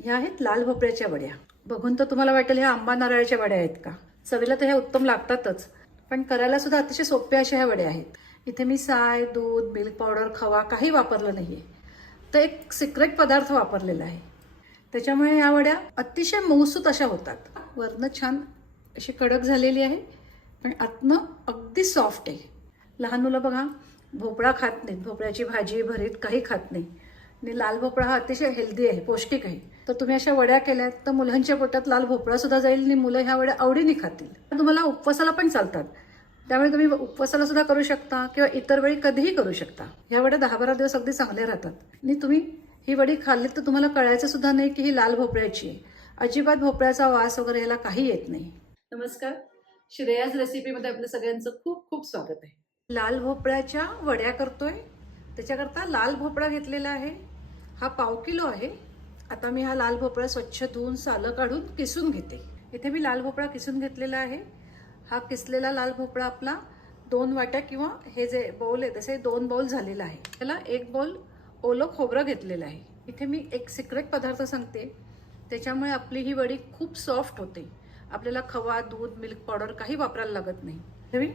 ह्या आहेत लाल भोपळ्याच्या वड्या. बघून तर तुम्हाला वाटेल ह्या आंबा नारळाच्या वड्या आहेत का. चवीला तर ह्या उत्तम लागतातच, पण करायला सुद्धा अतिशय सोप्या अशा ह्या वड्या आहेत. इथे मी साय, दूध, मिल्क पावडर, खवा काही वापरलं नाहीये, तर एक सिक्रेट पदार्थ वापरलेला आहे. त्याच्यामुळे ह्या वड्या अतिशय मऊसूत अशा होतात. वरनं छान अशी कडक झालेली आहे, पण आतनं अगदी सॉफ्ट आहे. लहान मुलं बघा भोपळा खात नाहीत, भोपळ्याची भाजी भरीत काही खात नाही. आणि लाल भोपळा हा अतिशय हेल्दी आहे, पौष्टिक आहे. तर तुम्ही अशा वड्या केल्यात तर मुलांच्या पोटात लाल भोपळा सुद्धा जाईल आणि मुलं ह्या वड्या आवडीने खातील. तुम्हाला उपवासाला पण चालतात, त्यामुळे तुम्ही उपवासाला सुद्धा करू शकता किंवा इतर वेळी कधीही करू शकता. ह्या वड्या 10-12 दिवस अगदी चांगले राहतात. आणि तुम्ही ही वडी खाल्ली तर तुम्हाला कळायचं सुद्धा नाही की ही लाल भोपळ्याची आहे. अजिबात भोपळ्याचा वास वगैरे ह्याला काही येत नाही. नमस्कार, श्रेयाज रेसिपीमध्ये आपलं सगळ्यांचं खूप खूप स्वागत आहे. लाल भोपळ्याच्या वड्या करतोय. त्याच्याकरता लाल भोपळा घेतलेला आहे, हा 1/2 किलो आहे. आता मी हा लाल भोपळा स्वच्छ धुवून सालं काढून किसून घेते. इथे मी लाल भोपळा किसून घेतलेला आहे. हा किसलेला लाल भोपळा आपला 2 वाट्या किंवा हे जे बाउल आहे तसे 2 बाउल झालेला आहे. त्याला 1 बाउल ओलं खोबरं घेतलेलं आहे. इथे मी एक सिक्रेट पदार्थ सांगते, त्याच्यामुळे आपली ही वडी खूप सॉफ्ट होते. आपल्याला खवा, दूध, मिल्क पावडर काही वापरायला लागत नाही. मी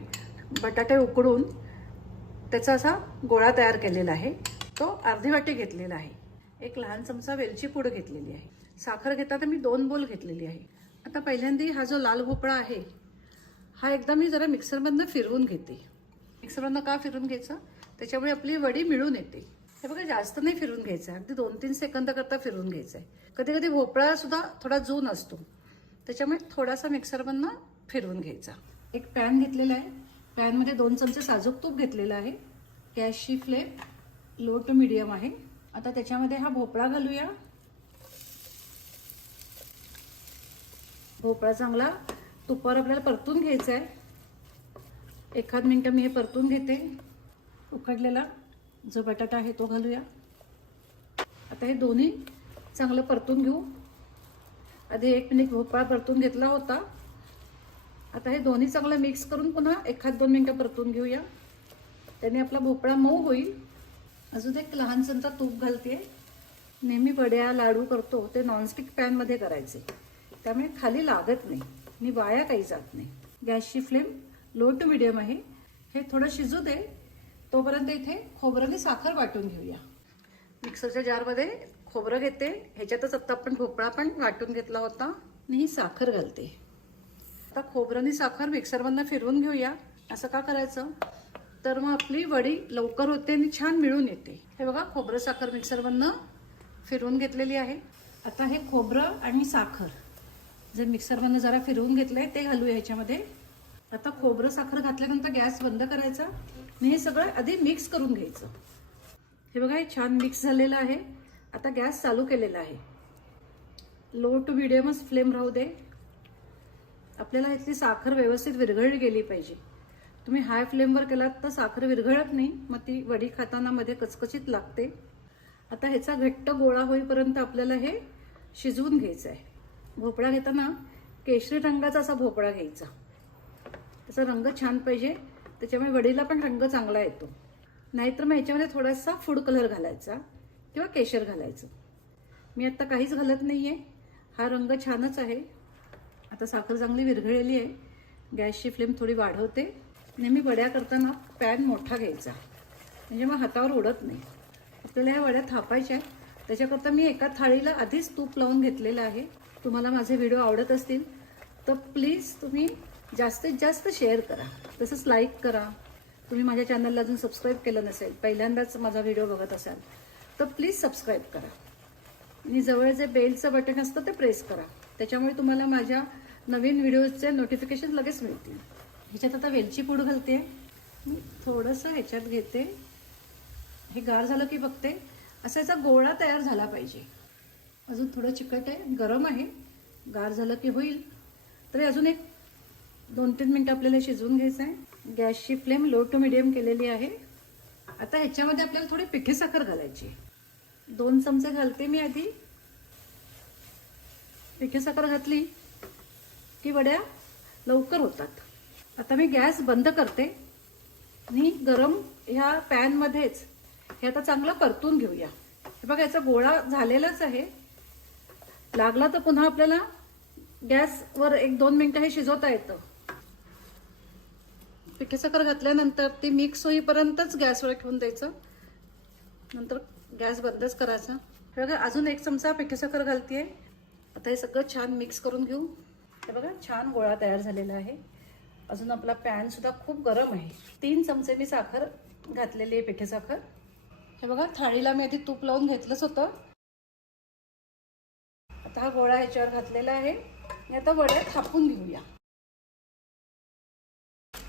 बटाटे उकडून त्याचा असा गोळा तयार केलेला आहे, तो अर्धी वाटी घेतलेला आहे. एक लहान चमचा वेलची पूड घेतलेली आहे. साखर घेता तर मी 2 बोल घेतलेली आहे. आता पहिल्यांदा हा जो लाल भोपळा आहे हा एकदा मी जरा मिक्सरमधनं फिरवून घेते. मिक्सरमधनं का फिरवून घ्यायचं, त्याच्यामुळे आपली वडी मिळून येते. हे बघा जास्त नाही फिरवून घ्यायचं आहे, अगदी 2-3 सेकंद करता फिरवून घ्यायचं आहे. कधी कधी भोपळा सुद्धा थोडा जून असतो, त्याच्यामुळे थोडासा मिक्सरमधनं फिरवून घ्यायचा. एक पॅन घेतलेला आहे, पॅनमध्ये 2 चमचे साजूक तूप घेतलेलं आहे. गॅसची फ्लेम लो टू मीडियम आहे. आता त्याच्यामध्ये हा भोपळा घालूया. भोपळा चांगला तुपावर आपल्याला परतून घ्यायचा आहे. 1 मिनिट मी हे परतून घेते. उकडलेला जो बटाटा आहे तो घालूया. आता हे दोन्ही चांगलं परतून घेऊ. आधी 1 मिनिट भोपळा परतून घेतला होता. आता हे दोन्ही चांगलं मिक्स करून पुन्हा 1-2 मिनिटं परतून घेऊया. त्याने आपला भोपळा मऊ होईल. अजून एक लहान चमचा तूप घालते. नेहमी वड्या लाडू करतो ते नॉनस्टिक पॅनमध्ये करायचे, त्यामुळे खाली लागत नाही आणि वाया काही जात नाही. गॅसची फ्लेम लो टू मीडियम आहे. हे थोडं शिजू दे, तोपर्यंत इथे खोबरं आणि साखर वाटून घेऊया. मिक्सरच्या जारमध्ये खोबरं घेते, ह्याच्यातच आता आपण भोपळा पण वाटून घेतला होता आणि ही साखर घालते. आता खोबरं आणि साखर मिक्सरमधनं फिरवून घेऊया. असं का करायचं, तर मग आपली वडी लवकर होते आणि छान मिळून येते. हे बघा खोबरं साखर मिक्सरमधनं फिरवून घेतलेली आहे. आता हे खोबरं आणि साखर जे मिक्सरमधनं जरा फिरवून घेतलंय ते घालूया ह्याच्यामध्ये. आता खोबरं साखर घातल्यानंतर गॅस बंद करायचा आणि हे सगळं आधी मिक्स करून घ्यायचं. हे बघा हे छान मिक्स झालेलं आहे. आता गॅस चालू केलेला आहे. लो टू मीडियमच फ्लेम राहू दे. आपल्याला इथली साखर व्यवस्थित विरघळली गेली पाहिजे. तुम्ही हाय फ्लेमवर केलात तर साखर विरघळत नाही, मग ती वडी खाताना मध्ये कचकचीत लागते. आता ह्याचा घट्ट गोळा होईपर्यंत आपल्याला हे शिजवून घ्यायचं आहे. भोपळा घेताना केशरी रंगाचा असा भोपळा घ्यायचा, त्याचा रंग छान पाहिजे, त्याच्यामुळे वडीला पण रंग चांगला येतो. नाहीतर मग ह्याच्यामध्ये थोडासा फूड कलर घालायचा किंवा केशर घालायचं. मी आत्ता काहीच घालत नाही आहे, हा रंग छानच आहे. आता साखर चांगली विरघळलेली आहे. गॅसची फ्लेम थोडी वाढवते. नेहमी वड्या करताना पॅन मोठा घ्यायचा, म्हणजे मग हातावर उडत नाही. आपल्याला ह्या वड्या थापायच्या आहेत, त्याच्याकरता मी एका थाळीला आधीच तूप लावून घेतलेलं आहे. तुम्हाला माझे व्हिडिओ आवडत असतील तर प्लीज तुम्ही जास्तीत जास्त शेअर करा, तसंच लाईक करा. तुम्ही माझ्या चॅनलला अजून सबस्क्राईब केलं नसेल, पहिल्यांदाच माझा व्हिडिओ बघत असाल तर प्लीज सबस्क्राईब करा. आणि जवळ जे बेलचं बटन असतं ते प्रेस करा, त्याच्यामुळे तुम्हाला माझ्या नवीन व्हिडिओचे नोटिफिकेशन लगेच मिळतील. ह्याच्यात आता वेलची पूड घालते. थोडंसं ह्याच्यात घेते. हे गार झालं की बघते, असा याचा गोळा तयार झाला पाहिजे. अजून थोडं चिकट आहे, गरम आहे, गार झालं की होईल. तरी अजून एक 2-3 मिनिटं आपल्याला शिजवून घ्यायचं आहे. गॅसची फ्लेम लो टू मीडियम केलेली आहे. आता ह्याच्यामध्ये आपल्याला थोडी पिठी साखर घालायची. 2 चमचे घालते मी आधी. पिठी साखर घातली की वड्या लवकर होतात. आता मी गॅस बंद करते आणि गरम ह्या पॅनमध्येच हे आता चांगलं परतून घेऊया. हे बघा याचा गोळा झालेलाच आहे. लागला तर पुन्हा आपल्याला गॅसवर 1-2 मिनिटं हे शिजवता येतं. पिठी साखर घातल्यानंतर ती मिक्स होईपर्यंतच गॅसवर ठेवून द्यायचं, नंतर गॅस बंदच करायचा. हे बघा अजून 1 चमचा पिठी साखर घालतेय. आता हे सगळं छान मिक्स करून घेऊ. हे बघा छान गोळा तयार झालेला आहे. अजून आपला पॅन सुद्धा खूप गरम आहे. 3 चमचे मी साखर घातलेली आहे, पिठी साखर. हे बघा थाळीला मी आधी तूप लावून घेतलंच होतं. आता हा गोळा ह्याच्यावर घातलेला आहे आणि आता वड्या थापून घेऊया.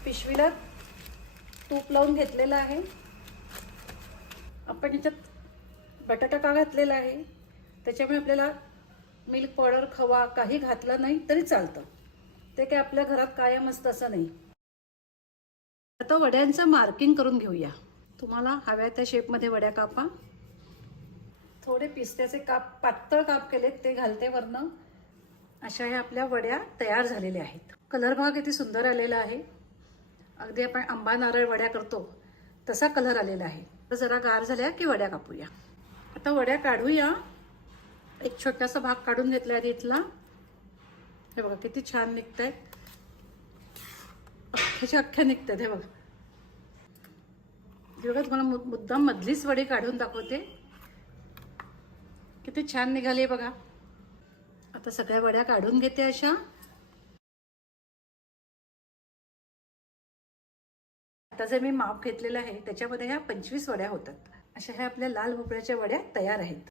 पिशवीला तूप लावून घेतलेलं आहे. आपण ह्याच्यात बटाटा का घातलेला आहे, त्याच्यामुळे आपल्याला मिल्क पावडर, खवा काही घातला नाही तरी चालतं. ते काय आपल्या घरात कायम असतं असं नाही. आता वड्यांचं मार्किंग करून घेऊया. तुम्हाला हव्या त्या शेपमध्ये वड्या कापा. थोडे पिस्त्याचे काप, पातळ काप केलेत ते घालते वरनं. अशा ह्या आपल्या वड्या तयार झालेल्या आहेत. कलर बघा किती सुंदर आलेला आहे. अगदी आपण आंबा नारळ वड्या करतो तसा कलर आलेला आहे. तर जरा गार झाल्या की वड्या कापूया. आता वड्या काढूया. एक छोटासा भाग काढून घेतला आहे इथला. हे बघा किती छान निघत आहेत. अख्ख्याच्या अख्ख्या निघत आहेत. हे बघा, बघा तुम्हाला मुद्दाम मधलीच वडी काढून दाखवते. किती छान निघाली बघा. आता सगळ्या वड्या काढून घेते अशा. आता जे मी माप घेतलेलं आहे त्याच्यामध्ये ह्या 25 वड्या होतात. अशा ह्या आपल्या लाल भोपळ्याच्या वड्या तयार आहेत.